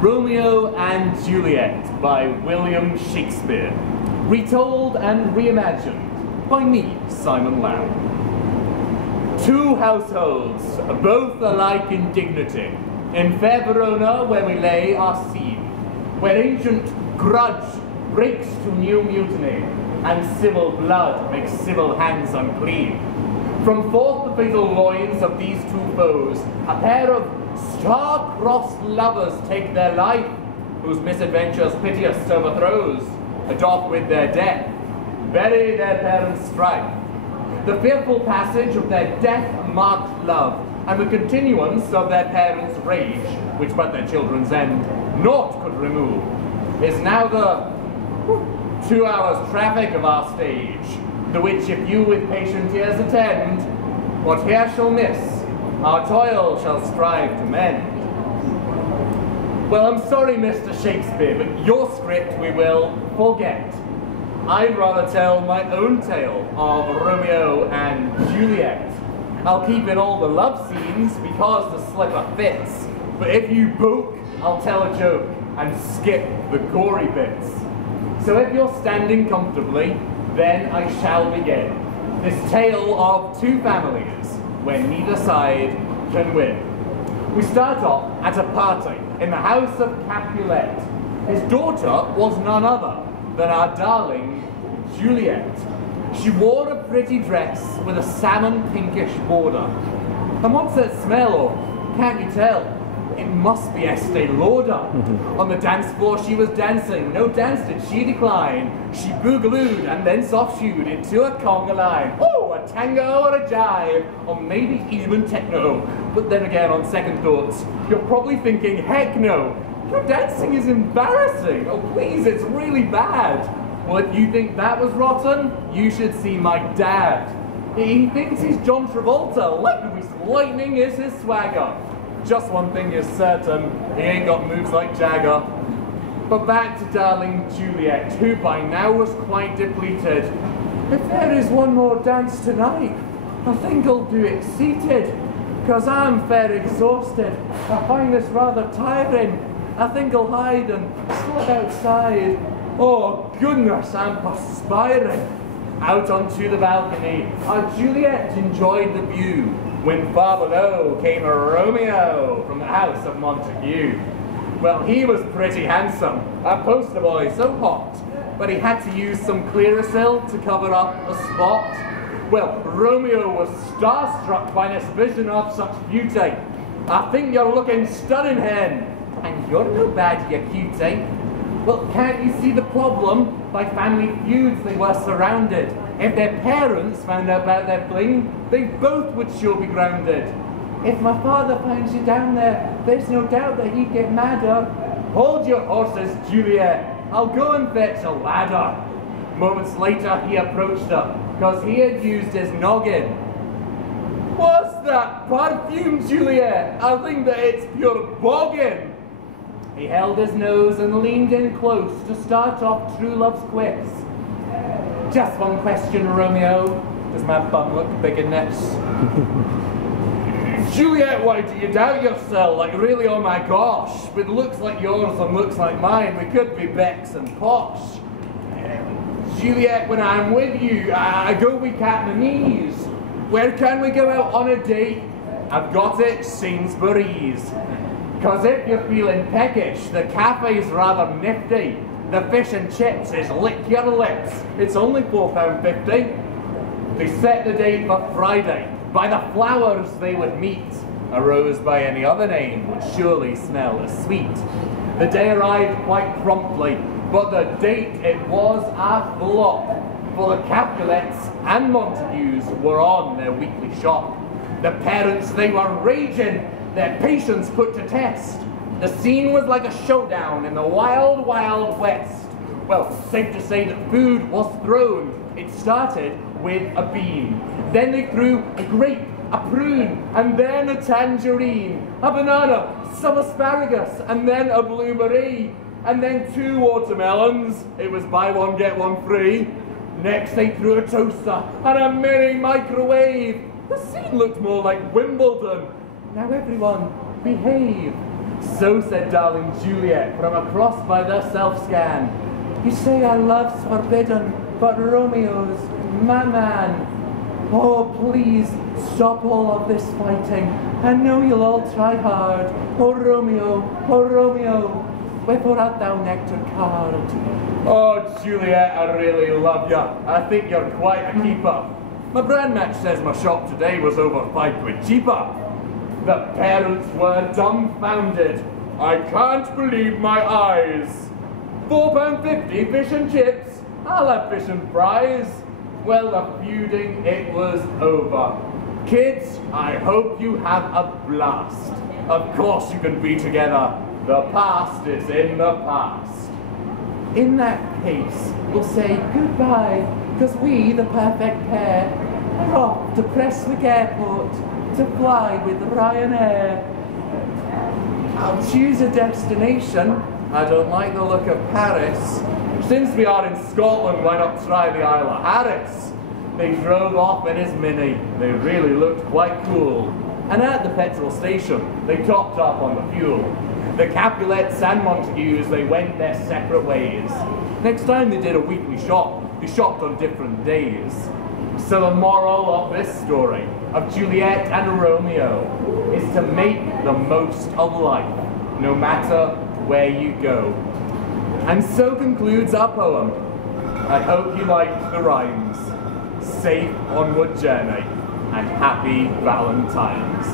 Romeo and Juliet by William Shakespeare. Retold and reimagined by me, Simon Lamb. Two households, both alike in dignity, in fair Verona where we lay our scene, where ancient grudge breaks to new mutiny, and civil blood makes civil hands unclean. From forth the fatal loins of these two foes, a pair of star-crossed lovers take their life, whose misadventures piteous overthrows, doth with their death bury their parents' strife. The fearful passage of their death-marked love, and the continuance of their parents' rage, which but their children's end naught could remove, is now the 2 hours traffic of our stage, the which if you with patient ears attend, what here shall miss, our toil shall strive to mend. Well, I'm sorry, Mr. Shakespeare, but your script we will forget. I'd rather tell my own tale of Romeo and Juliet. I'll keep in all the love scenes because the slipper fits, but if you book, I'll tell a joke and skip the gory bits. So if you're standing comfortably, then I shall begin this tale of two families where neither side can win. We start off at a party in the house of Capulet. His daughter was none other than our darling Juliet. She wore a pretty dress with a salmon pinkish border. And what's that smell, or can't you tell? It must be Estee Lauder. On the dance floor she was dancing, no dance did she decline. She boogalooed and then soft-shoed into a conga line. Oh, a tango or a jive, or maybe even techno. But then again, on second thoughts, you're probably thinking, heck no, your dancing is embarrassing. Oh please, it's really bad. Well, if you think that was rotten, you should see my dad. He thinks he's John Travolta, lightning is his swagger. Just one thing is certain, he ain't got moves like Jagger. But back to darling Juliet, who by now was quite depleted. If there is one more dance tonight, I think I'll do it seated, 'cause I'm fair exhausted. I find this rather tiring. I think I'll hide and slip outside. Oh goodness, I'm perspiring. Out onto the balcony, our Juliet enjoyed the view, when far below came a Romeo from the house of Montague. Well, he was pretty handsome, a poster boy so hot, but he had to use some Clearasil to cover up the spot. Well, Romeo was starstruck by this vision of such beauty. I think you're looking stunning, hen. And you're no bad, you cutie. Well, can't you see the problem? By family feuds they were surrounded. If their parents found out about their fling, they both would sure be grounded. If my father finds you down there, there's no doubt that he'd get madder. Hold your horses, Juliet. I'll go and fetch a ladder. Moments later he approached her, 'cause he had used his noggin. What's that perfume, Juliet? I think that it's pure boggin. He held his nose and leaned in close to start off true love's quiz. Just one question, Romeo. Does my bum look big in this? Juliet, why do you doubt yourself? Like really, oh my gosh. With looks like yours and looks like mine, we could be Becks and Posh. Juliet, when I'm with you, I go weak at my knees. Where can we go out on a date? I've got it, Sainsbury's. 'Cause if you're feeling peckish, the cafe's rather nifty. The fish and chips is lick your lips. It's only £4.50. They set the date for Friday. By the flowers they would meet. A rose by any other name would surely smell as sweet. The day arrived quite promptly, but the date it was a flop. For the Capulets and Montagues were on their weekly shop. The parents, they were raging, their patience put to test. The scene was like a showdown in the wild, wild west. Well, safe to say that food was thrown. It started with a bean. Then they threw a grape, a prune, and then a tangerine, a banana, some asparagus, and then a blueberry, and then 2 watermelons. It was buy one, get one free. Next they threw a toaster and a mini microwave. The scene looked more like Wimbledon. Now everyone, behave. so said darling Juliet from across by the self-scan. You say our love's forbidden, but Romeo's my man. Oh, please, stop all of this fighting. I know you'll all try hard. Oh, Romeo, wherefore art thou nectar card? Oh, Juliet, I really love you. I think you're quite a keeper. My brand match says my shop today was over £5 cheaper. The parents were dumbfounded. I can't believe my eyes. £4.50 fish and chips. I'll have fish and fries. Well, the feuding, it was over. Kids, I hope you have a blast. Of course you can be together. The past is in the past. In that case, we'll say goodbye, because we, the perfect pair, are off to Prestwick Airport to fly with Ryanair. I'll choose a destination. I don't like the look of Paris. Since we are in Scotland, why not try the Isle of Harris? They drove off in his Mini. They really looked quite cool. And at the petrol station, they topped up on the fuel. The Capulets and Montagues, they went their separate ways. Next time they did a weekly shop, they shopped on different days. So the moral of this story, of Juliet and Romeo, is to make the most of life, no matter where you go. And so concludes our poem. I hope you liked the rhymes. Safe onward journey, and happy Valentines.